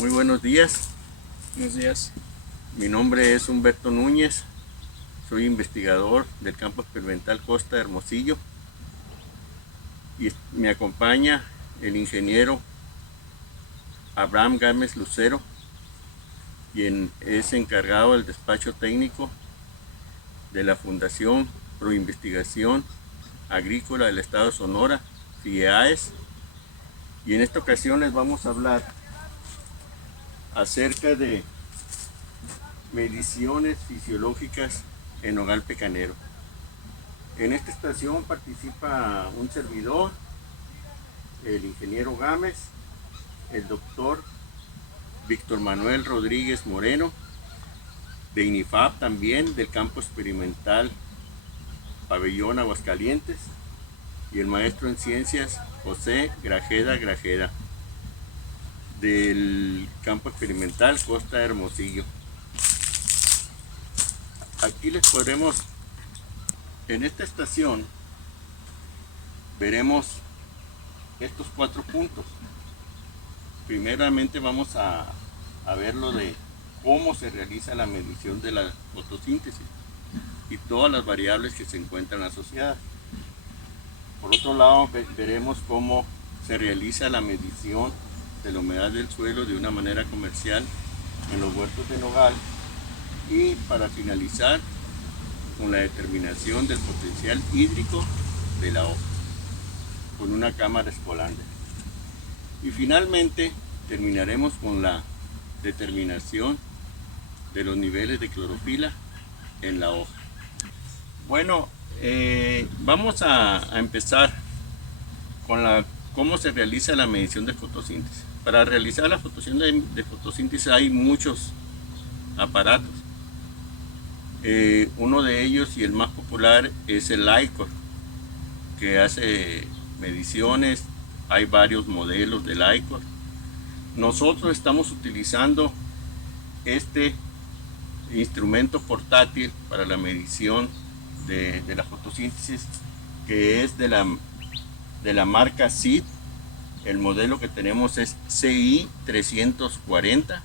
Muy buenos días, Buenos días. mi nombre es Humberto Núñez, soy investigador del campo experimental Costa de Hermosillo y me acompaña el ingeniero Abraham Gámez Lucero, quien es encargado del despacho técnico de la Fundación Pro Investigación Agrícola del Estado de Sonora, FIEAES, y en esta ocasión les vamos a hablar acerca de mediciones fisiológicas en hogar pecanero. En esta estación participa un servidor, el ingeniero Gámez, el doctor Víctor Manuel Rodríguez Moreno, de INIFAP también, del campo experimental Pabellón Aguascalientes, y el maestro en ciencias José Grajeda, del campo experimental Costa de Hermosillo. Aquí les podremos, en esta estación, veremos estos 4 puntos. Primeramente vamos a ver lo de cómo se realiza la medición de la fotosíntesis y todas las variables que se encuentran asociadas. Por otro lado, veremos cómo se realiza la medición de la humedad del suelo de una manera comercial en los huertos de nogal, y para finalizar con la determinación del potencial hídrico de la hoja con una cámara Spolander. Y finalmente terminaremos con la determinación de los niveles de clorofila en la hoja. Bueno, vamos a empezar con cómo se realiza la medición de fotosíntesis. Para realizar la de fotosíntesis hay muchos aparatos. Uno de ellos y el más popular es el ICOR, que hace mediciones. Hay varios modelos del ICOR. Nosotros estamos utilizando este instrumento portátil para la medición de la fotosíntesis, que es de la marca SID. El modelo que tenemos es CI 340.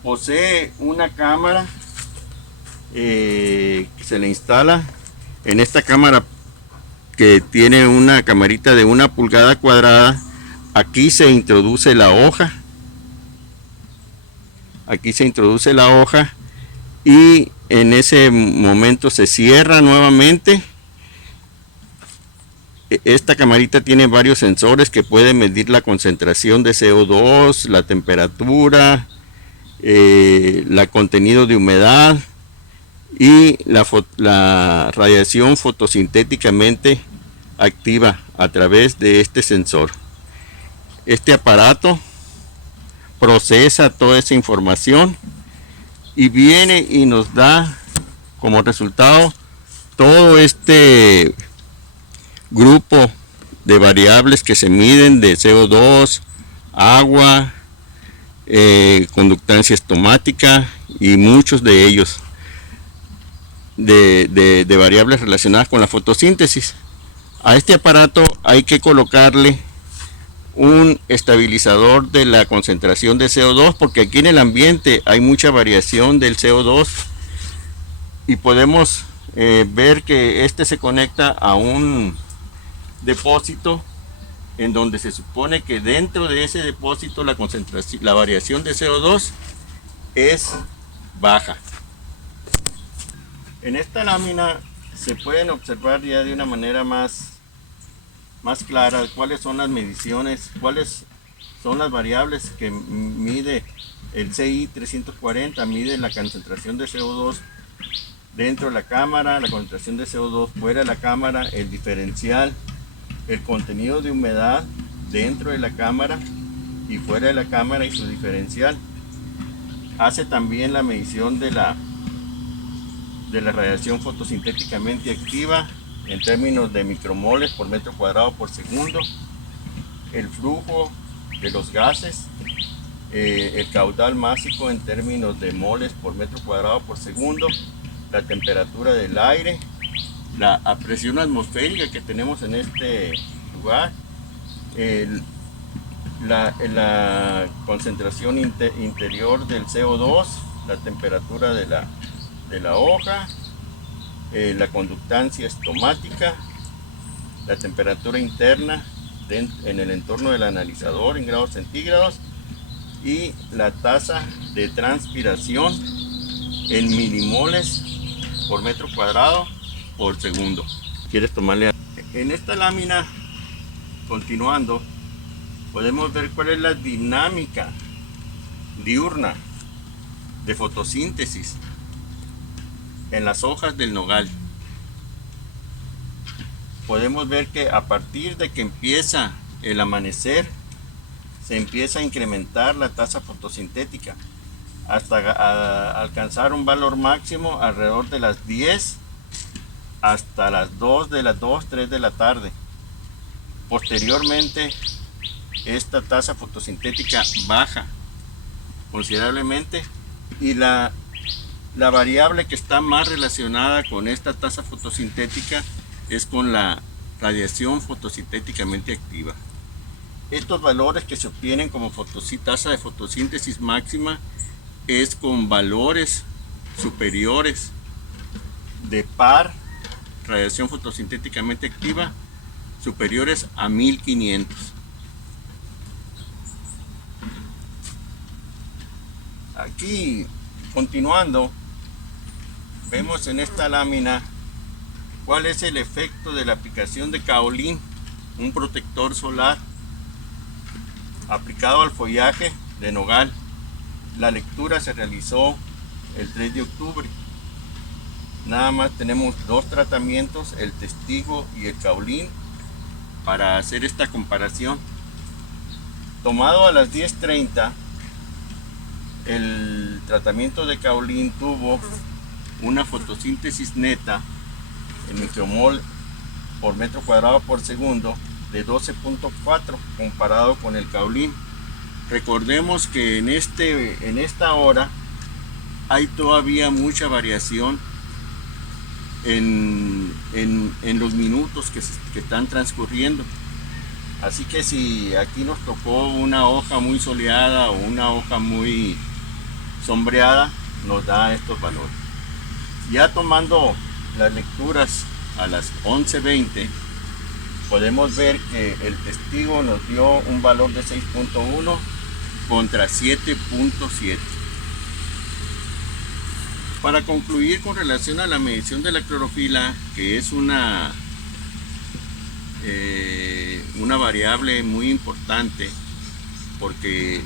Posee una cámara que se le instala en esta cámara, que tiene una camarita de 1 pulgada cuadrada. Aquí se introduce la hoja. Y en ese momento se cierra nuevamente. Esta camarita tiene varios sensores que pueden medir la concentración de CO2, la temperatura, el contenido de humedad y la radiación fotosintéticamente activa a través de este sensor. Este aparato procesa toda esa información y viene y nos da como resultado todo este grupo de variables que se miden, de CO2, agua, conductancia estomática y muchos de ellos de variables relacionadas con la fotosíntesis. A este aparato hay que colocarle un estabilizador de la concentración de CO2, porque aquí en el ambiente hay mucha variación del CO2, y podemos ver que este se conecta a un depósito en donde se supone que dentro de ese depósito la variación de CO2 es baja. En esta lámina se pueden observar ya de una manera más clara cuáles son las mediciones, cuáles son las variables que mide el CI 340. Mide la concentración de CO2 dentro de la cámara, la concentración de CO2 fuera de la cámara, el diferencial, el contenido de humedad dentro de la cámara y fuera de la cámara y su diferencial. Hace también la medición de la radiación fotosintéticamente activa en términos de micromoles por metro cuadrado por segundo, el flujo de los gases, el caudal másico en términos de moles por metro cuadrado por segundo, la temperatura del aire, la presión atmosférica que tenemos en este lugar, la concentración interior del CO2, la temperatura de la hoja, la conductancia estomática, la temperatura interna en el entorno del analizador en grados centígrados y la tasa de transpiración en milimoles por metro cuadrado por segundo. ¿Quieres tomarle? En esta lámina, continuando, podemos ver cuál es la dinámica diurna de fotosíntesis en las hojas del nogal. Podemos ver que a partir de que empieza el amanecer, se empieza a incrementar la tasa fotosintética hasta alcanzar un valor máximo alrededor de las 10 hasta las 2, 3 de la tarde. Posteriormente, esta tasa fotosintética baja considerablemente y la variable que está más relacionada con esta tasa fotosintética es con la radiación fotosintéticamente activa. Estos valores que se obtienen como tasa de fotosíntesis máxima es con valores superiores de par radiación fotosintéticamente activa superiores a 1500. Aquí, continuando, vemos en esta lámina cuál es el efecto de la aplicación de kaolín, un protector solar aplicado al follaje de nogal. La lectura se realizó el 3 de octubre. Nada más tenemos dos tratamientos, el testigo y el kaolín, para hacer esta comparación. Tomado a las 10:30, el tratamiento de kaolín tuvo una fotosíntesis neta en micromol por metro cuadrado por segundo de 12.4 comparado con el kaolín. Recordemos que en esta hora hay todavía mucha variación en los minutos que están transcurriendo. Así que si aquí nos tocó una hoja muy soleada o una hoja muy sombreada, nos da estos valores. Ya tomando las lecturas a las 11:20, podemos ver que el testigo nos dio un valor de 6.1 contra 7.7. Para concluir con relación a la medición de la clorofila, que es una variable muy importante, porque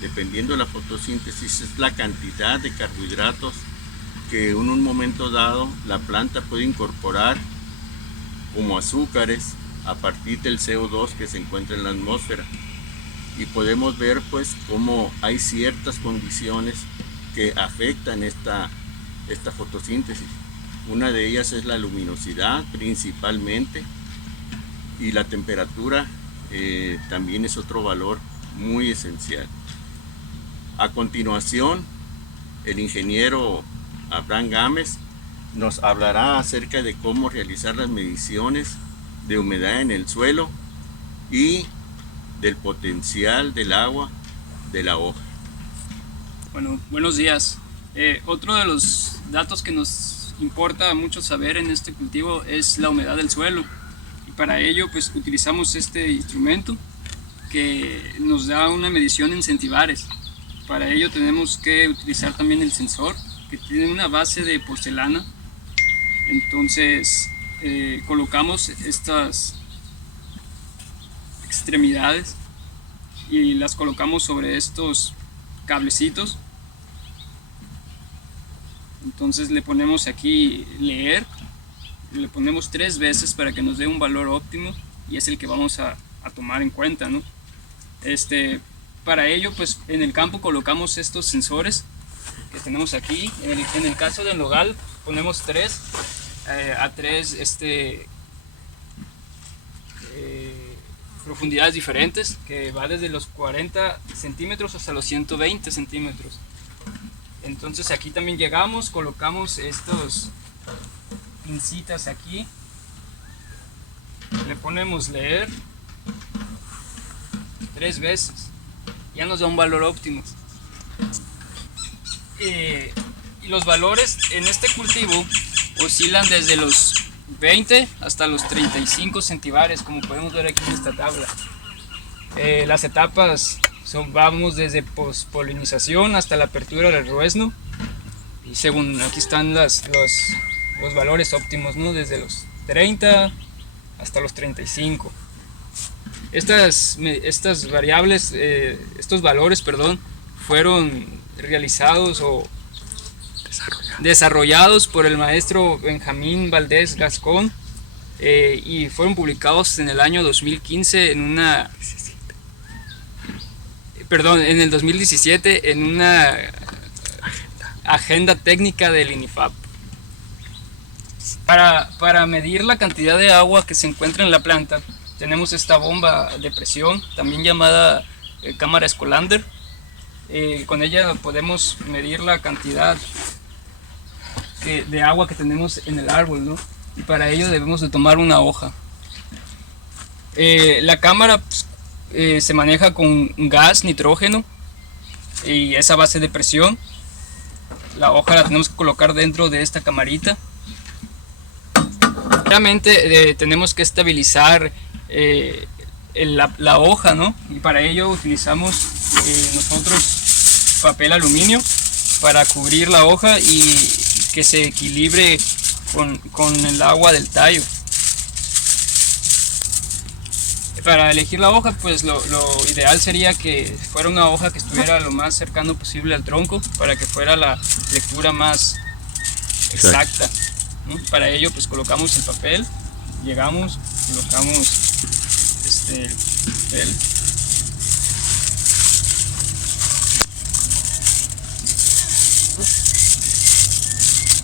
dependiendo de la fotosíntesis es la cantidad de carbohidratos que en un momento dado la planta puede incorporar como azúcares a partir del CO2 que se encuentra en la atmósfera. Y podemos ver pues cómo hay ciertas condiciones que afectan esta fotosíntesis. Una de ellas es la luminosidad principalmente, y la temperatura también es otro valor muy esencial. A continuación, el ingeniero Abraham Gámez nos hablará acerca de cómo realizar las mediciones de humedad en el suelo y del potencial del agua de la hoja. Bueno, buenos días. Otro de los datos que nos importa mucho saber en este cultivo es la humedad del suelo, y para ello pues utilizamos este instrumento que nos da una medición en centibares. Para ello tenemos que utilizar también el sensor, que tiene una base de porcelana. Entonces colocamos estas extremidades y las colocamos sobre estos cablecitos. Entonces le ponemos aquí leer, le ponemos 3 veces para que nos dé un valor óptimo, y es el que vamos a tomar en cuenta, ¿no? Para ello pues en el campo colocamos estos sensores que tenemos aquí. En el caso del nogal ponemos 3 a 3 profundidades diferentes, que va desde los 40 centímetros hasta los 120 centímetros. Entonces aquí también llegamos, colocamos estos pincitas aquí, le ponemos leer 3 veces. Ya nos da un valor óptimo. Y los valores en este cultivo oscilan desde los 20 hasta los 35 centibares, como podemos ver aquí en esta tabla. Las etapas vamos desde pospolinización hasta la apertura del ruesno, y según aquí están los valores óptimos, ¿no? Desde los 30 hasta los 35. Estas variables, estos valores, perdón, fueron realizados o desarrollados por el maestro Benjamín Valdés Gascón, y fueron publicados en el año 2015 en el 2017 en una agenda técnica del INIFAP. Para medir la cantidad de agua que se encuentra en la planta, tenemos esta bomba de presión, también llamada cámara Scolander. Con ella podemos medir la cantidad de agua que tenemos en el árbol, ¿no? Y para ello debemos de tomar una hoja. La cámara se maneja con gas nitrógeno y esa base de presión. La hoja la tenemos que colocar dentro de esta camarita. Obviamente tenemos que estabilizar la hoja, ¿no? Y para ello utilizamos nosotros papel aluminio para cubrir la hoja y que se equilibre con el agua del tallo. Para elegir la hoja, pues lo ideal sería que fuera una hoja que estuviera lo más cercano posible al tronco, para que fuera la lectura más exacta, ¿no? Para ello pues colocamos el papel, llegamos, colocamos el papel.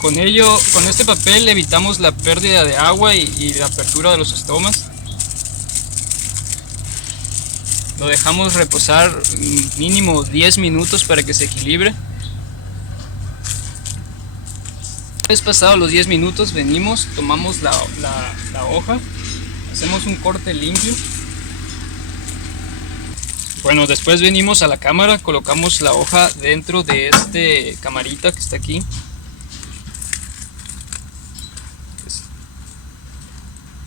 Con este papel evitamos la pérdida de agua y la apertura de los estomas. Lo dejamos reposar mínimo 10 minutos para que se equilibre. Una vez pasados los 10 minutos venimos, tomamos la hoja, hacemos un corte limpio. Bueno, después venimos a la cámara, colocamos la hoja dentro de este camarita que está aquí.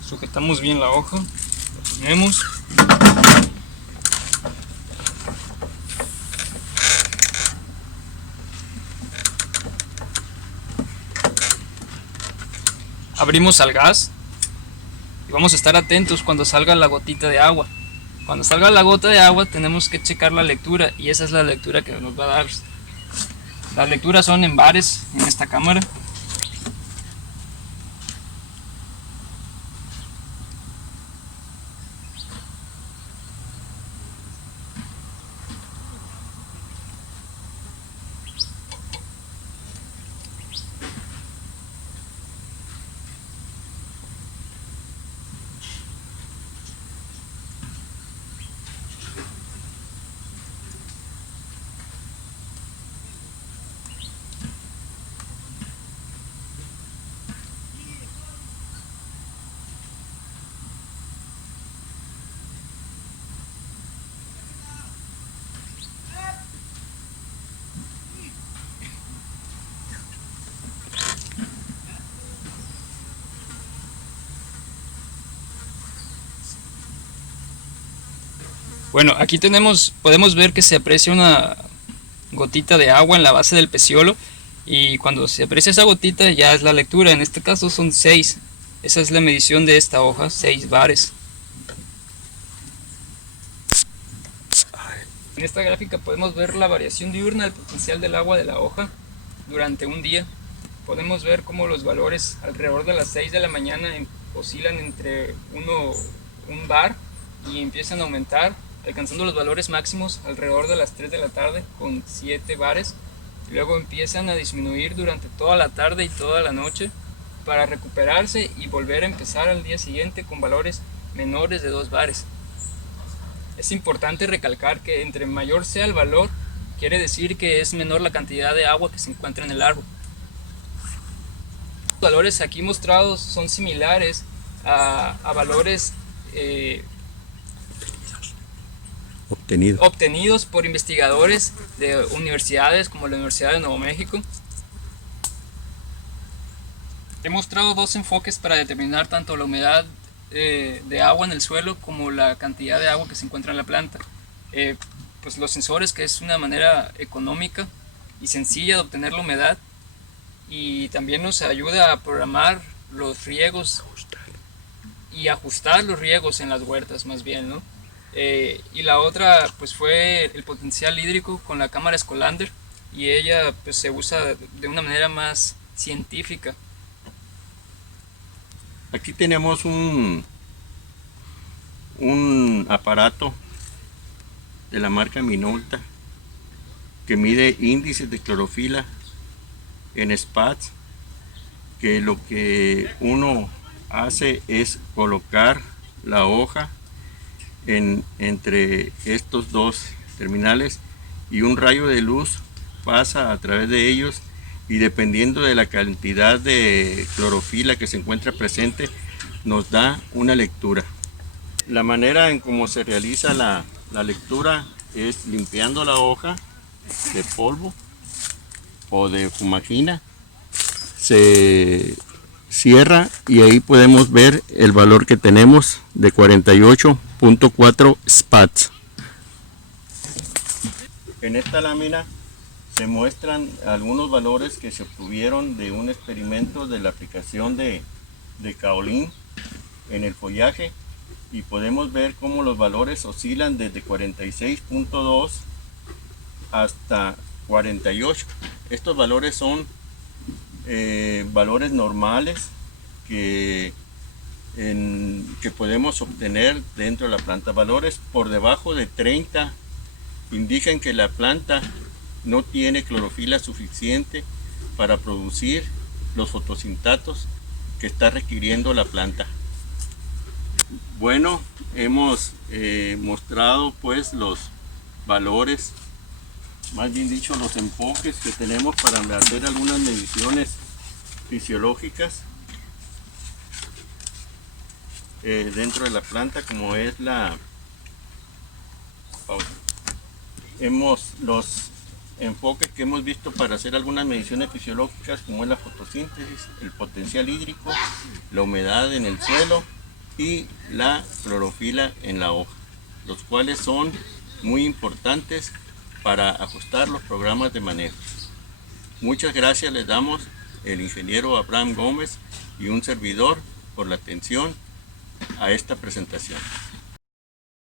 Sujetamos bien la hoja, la ponemos. Abrimos al gas y vamos a estar atentos cuando salga la gotita de agua. Cuando salga la gota de agua tenemos que checar la lectura, y esa es la lectura que nos va a dar. Las lecturas son en bares en esta cámara. Bueno, aquí podemos ver que se aprecia una gotita de agua en la base del peciolo, y cuando se aprecia esa gotita ya es la lectura. En este caso son 6. Esa es la medición de esta hoja, 6 bares. En esta gráfica podemos ver la variación diurna del potencial del agua de la hoja durante un día. Podemos ver cómo los valores alrededor de las 6 de la mañana oscilan entre 1 bar y empiezan a aumentar, alcanzando los valores máximos alrededor de las 3 de la tarde con 7 bares. Luego empiezan a disminuir durante toda la tarde y toda la noche para recuperarse y volver a empezar al día siguiente con valores menores de 2 bares. Es importante recalcar que entre mayor sea el valor, quiere decir que es menor la cantidad de agua que se encuentra en el árbol. Los valores aquí mostrados son similares a valores obtenidos por investigadores de universidades como la Universidad de Nuevo México. He mostrado dos enfoques para determinar tanto la humedad de agua en el suelo como la cantidad de agua que se encuentra en la planta. Pues los sensores, que es una manera económica y sencilla de obtener la humedad, y también nos ayuda a programar los riegos y ajustar los riegos en las huertas, más bien, ¿no? Y la otra pues fue el potencial hídrico con la cámara Scolander, y ella pues se usa de una manera más científica. Aquí tenemos un aparato de la marca Minolta que mide índices de clorofila en spots, que lo que uno hace es colocar la hoja entre estos dos terminales, y un rayo de luz pasa a través de ellos, y dependiendo de la cantidad de clorofila que se encuentra presente nos da una lectura. La manera en cómo se realiza la lectura es limpiando la hoja de polvo o de fumagina, se cierra y ahí podemos ver el valor que tenemos de 48.4 spots. En esta lámina se muestran algunos valores que se obtuvieron de un experimento de la aplicación de kaolín en el follaje, y podemos ver cómo los valores oscilan desde 46.2 hasta 48. Estos valores son valores normales que podemos obtener dentro de la planta. Valores por debajo de 30 indican que la planta no tiene clorofila suficiente para producir los fotosintatos que está requiriendo la planta. Bueno, hemos mostrado pues los valores, más bien dicho los enfoques que tenemos para hacer algunas mediciones fisiológicas dentro de la planta, como es los enfoques que hemos visto para hacer algunas mediciones fisiológicas, como es la fotosíntesis, el potencial hídrico, la humedad en el suelo y la clorofila en la hoja, los cuales son muy importantes para ajustar los programas de manejo. Muchas gracias les damos el ingeniero Abraham Gómez y un servidor por la atención a esta presentación.